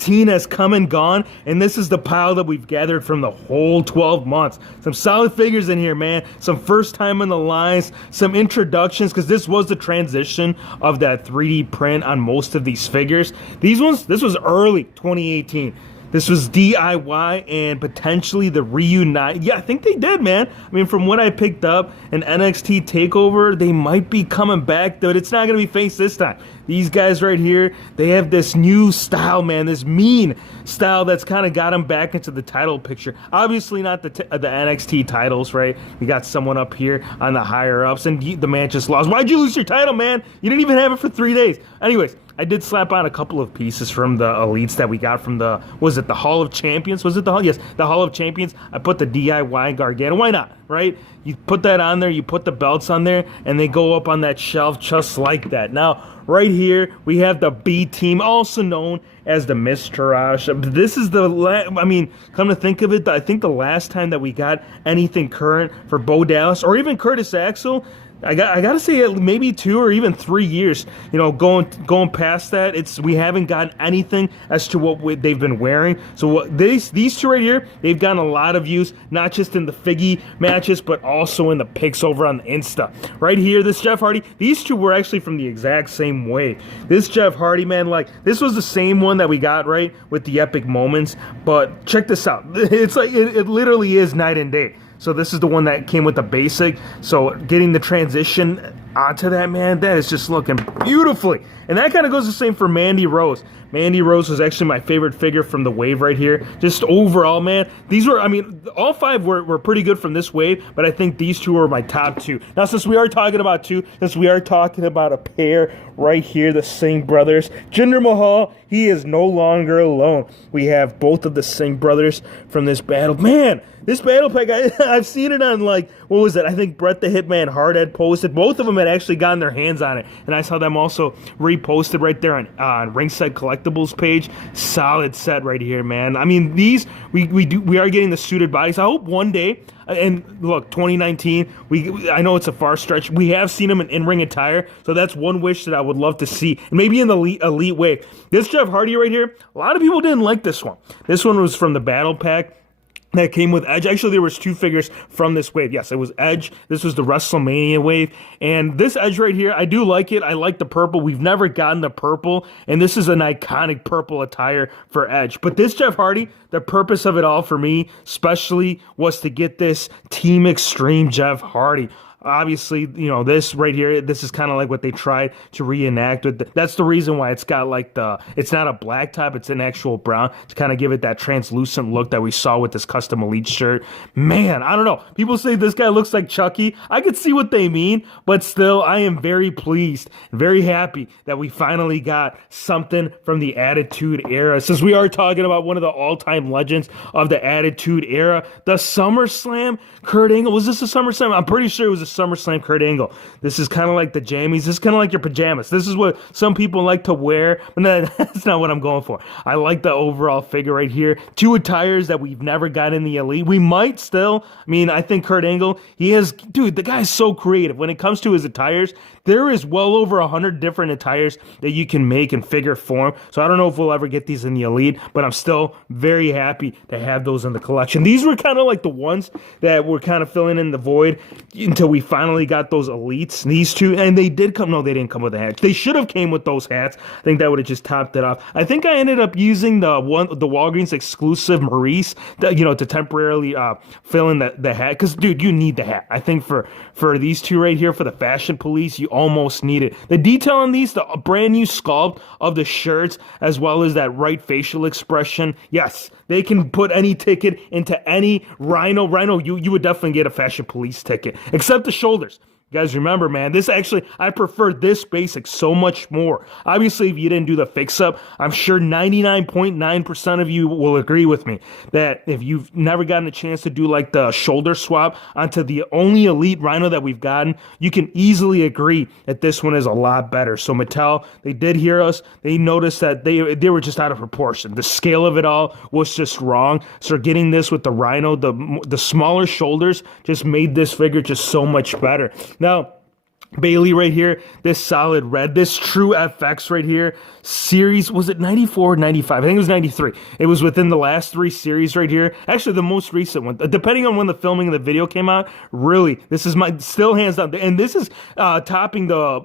2018 has come and gone, and this is the pile that we've gathered from the whole 12 months. Some solid figures in here, man. Some first time in the lines, some introductions, because this was the transition of that 3D print on most of these figures. This was early 2018. This was DIY and potentially the reunite. Yeah, I think they did, man. I mean, from what I picked up, an NXT TakeOver, they might be coming back, but it's not going to be face this time. These guys right here, they have this new style, man, this mean style that's kind of got them back into the title picture. Obviously not the NXT titles, right? We got someone up here on the higher ups, and the man just lost. Why'd you lose your title, man? You didn't even have it for 3 days. Anyways, I did slap on a couple of pieces from the elites that we got from the Hall of Champions? Was it the Hall? Yes, the Hall of Champions. I put the DIY Gargano. Why not, right? You put that on there, you put the belts on there, and they go up on that shelf just like that. Now, right here, we have the B team, also known as the Miztourage. This is come to think of it, I think the last time that we got anything current for Bo Dallas or even Curtis Axel, I gotta say maybe 2 or even 3 years. You know, going past that, we haven't gotten anything as to what they've been wearing. So these two right here, they've gotten a lot of views, not just in the Figgy matches, but also in the pics over on the Insta. Right here, this Jeff Hardy. These two were actually from the exact same wave. This Jeff Hardy, man, like this was the same one that we got right with the epic moments. But check this out. It's like it literally is night and day. So this is the one that came with the basic. So getting the transition onto that, man, that is just looking beautifully. And that kind of goes the same for Mandy Rose. Mandy Rose was actually my favorite figure from the wave right here. Just overall, man, these were, I mean, all 5 were pretty good from this wave, but I think these 2 were my top 2. Now, since we are talking about a pair right here, the Singh brothers, Jinder Mahal, he is no longer alone. We have both of the Singh brothers from this battle. Man, this battle pack, I've seen it on, like, what was it? I think Bret the Hitman Hart had posted. Both of them had actually gotten their hands on it. And I saw them also reposted right there on Ringside Collectibles page. Solid set right here, man. I mean, these, we are getting the suited bodies. I hope one day, and look, 2019, I know it's a far stretch. We have seen them in in-ring attire. So that's one wish that I would love to see. And maybe in the elite way. This Jeff Hardy right here, a lot of people didn't like this one. This one was from the battle pack that came with Edge. Actually, there was 2 figures from this wave. Yes, it was Edge. This was the WrestleMania wave. And this Edge right here, I do like it. I like the purple. We've never gotten the purple. And this is an iconic purple attire for Edge. But this Jeff Hardy, the purpose of it all for me, especially, was to get this Team Extreme Jeff Hardy. Obviously, you know, this right here, this is kind of like what they tried to reenact with. That's the reason why it's got like it's not a black top, it's an actual brown to kind of give it that translucent look that we saw with this custom elite shirt. Man, I don't know. People say this guy looks like Chucky. I could see what they mean, but still, I am very pleased, very happy that we finally got something from the Attitude Era. Since we are talking about one of the all-time legends of the Attitude Era, the SummerSlam Kurt Angle. Was this a SummerSlam? I'm pretty sure it was a SummerSlam Kurt Angle. This is kind of like the jammies. This is kind of like your pajamas. This is what some people like to wear, but that's not what I'm going for. I like the overall figure right here. 2 attires that we've never got in the elite. We might still. I mean, I think Kurt Angle, dude, the guy's so creative. When it comes to his attires, there is well over 100 different attires that you can make in figure form. So I don't know if we'll ever get these in the elite, but I'm still very happy to have those in the collection. These were kind of like the ones that were kind of filling in the void until we finally got those elites. These 2, and they did come. No, they didn't come with the hats. They should have came with those hats. I think that would have just topped it off. I think I ended up using the Walgreens exclusive Maurice, to temporarily fill in the hat. Because, dude, you need the hat. I think for these 2 right here, for the Fashion Police, you almost need it. The detail on these, the brand new sculpt of the shirts, as well as that right facial expression. Yes, they can put any ticket into any Rhino. You would definitely get a Fashion Police ticket, except the shoulders. You guys remember, man, I prefer this basic so much more. Obviously, if you didn't do the fix-up, I'm sure 99.9% of you will agree with me that if you've never gotten a chance to do like the shoulder swap onto the only elite Rhino that we've gotten, you can easily agree that this one is a lot better. So Mattel, they did hear us. They noticed that they were just out of proportion. The scale of it all was just wrong. So getting this with the Rhino, the smaller shoulders just made this figure just so much better. Now, Bailey right here, this solid red, this true FX right here, series, was it 94 or 95? I think it was 93. It was within the last 3 series right here. Actually, the most recent one, depending on when the filming of the video came out, really, this is my, still hands down. And this is topping the,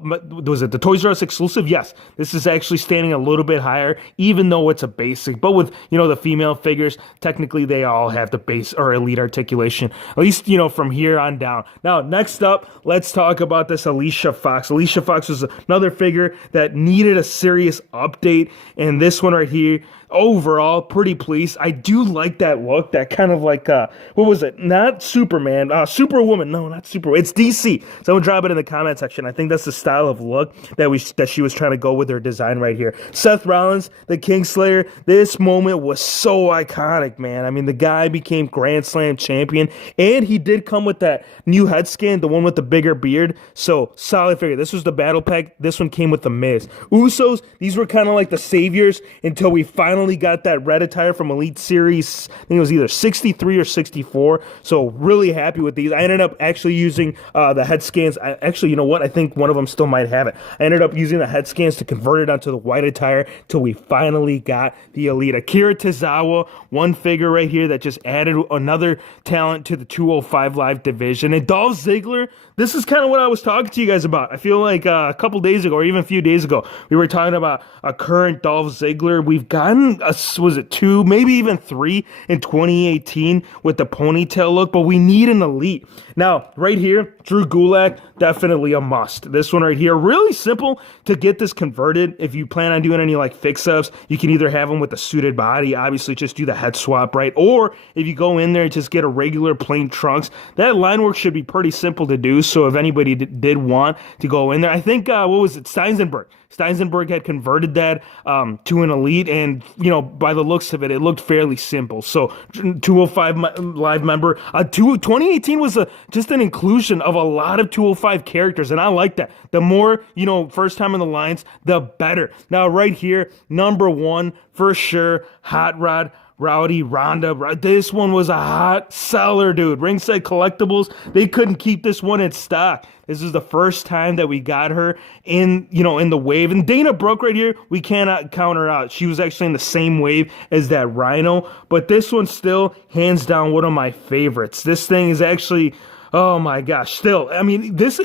was it the Toys R Us exclusive? Yes, this is actually standing a little bit higher, even though it's a basic. But with, you know, the female figures, technically they all have the base or elite articulation, at least, you know, from here on down. Now, next up, let's talk about this Alicia Fox. Alicia Fox was another figure that needed a serious update, and this one right here, overall, pretty pleased. I do like that look, that kind of like, what was it? Not Superman, Superwoman. No, not Superwoman. It's DC. Someone drop it in the comment section. I think that's the style of look that she was trying to go with her design right here. Seth Rollins, the Kingslayer. This moment was so iconic, man. I mean, the guy became Grand Slam champion, and he did come with that new head scan, the one with the bigger beard. So, solid figure. This was the battle pack. This one came with the Miz. Usos, these were kind of like the saviors until we finally got that red attire from Elite Series. I think it was either 63 or 64. So really happy with these. I ended up actually using the head scans. Actually, you know what? I think one of them still might have it. I ended up using the head scans to convert it onto the white attire till we finally got the Elite. Akira Tozawa, one figure right here that just added another talent to the 205 Live division. And Dolph Ziggler, this is kind of what I was talking to you guys about. I feel like a couple days ago, or even a few days ago, we were talking about a current Dolph Ziggler. We've gotten, was it 2, maybe even 3 in 2018 with the ponytail look, but we need an Elite. Now, right here, Drew Gulak, definitely a must. This one right here, really simple to get this converted. If you plan on doing any like fix-ups, you can either have them with a suited body, obviously just do the head swap, right? Or if you go in there and just get a regular plain trunks, that line work should be pretty simple to do. So if anybody did want to go in there, I think, what was it, Steinsenberg had converted that to an Elite, and, you know, by the looks of it, it looked fairly simple. So 205 Live member, 2018 was just an inclusion of a lot of 205 characters, and I like that. The more, you know, first time in the lines, the better. Now, right here, number 1, for sure, Hot Rod Rowdy Ronda. This one was a hot seller, dude. Ringside Collectibles, they couldn't keep this one in stock. This is the first time that we got her in, you know, in the wave. And Dana Brooke right here, we cannot count her out. She was actually in the same wave as that Rhino. But this one's still, hands down, one of my favorites. This thing is actually, oh my gosh, still. I mean, this,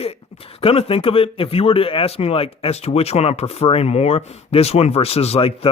come to think of it, if you were to ask me, like, as to which one I'm preferring more, this one versus, like,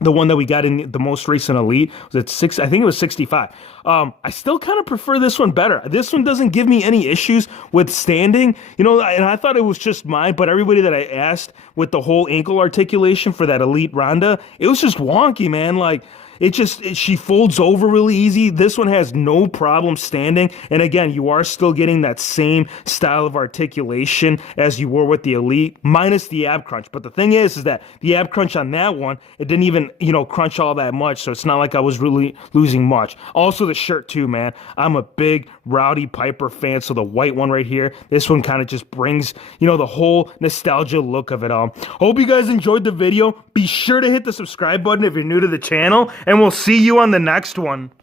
the one that we got in the most recent Elite, was it 6? I think it was 65. I still kind of prefer this one better. This one doesn't give me any issues with standing, you know, and I thought it was just mine, but everybody that I asked with the whole ankle articulation for that Elite Ronda, it was just wonky, man. Like, she folds over really easy. This one has no problem standing. And again, you are still getting that same style of articulation as you were with the Elite, minus the ab crunch. But the thing is that the ab crunch on that one, it didn't even, you know, crunch all that much. So it's not like I was really losing much. Also the shirt too, man. I'm a big Rowdy Piper fan. So the white one right here, this one kind of just brings, you know, the whole nostalgia look of it all. Hope you guys enjoyed the video. Be sure to hit the subscribe button if you're new to the channel, and we'll see you on the next one.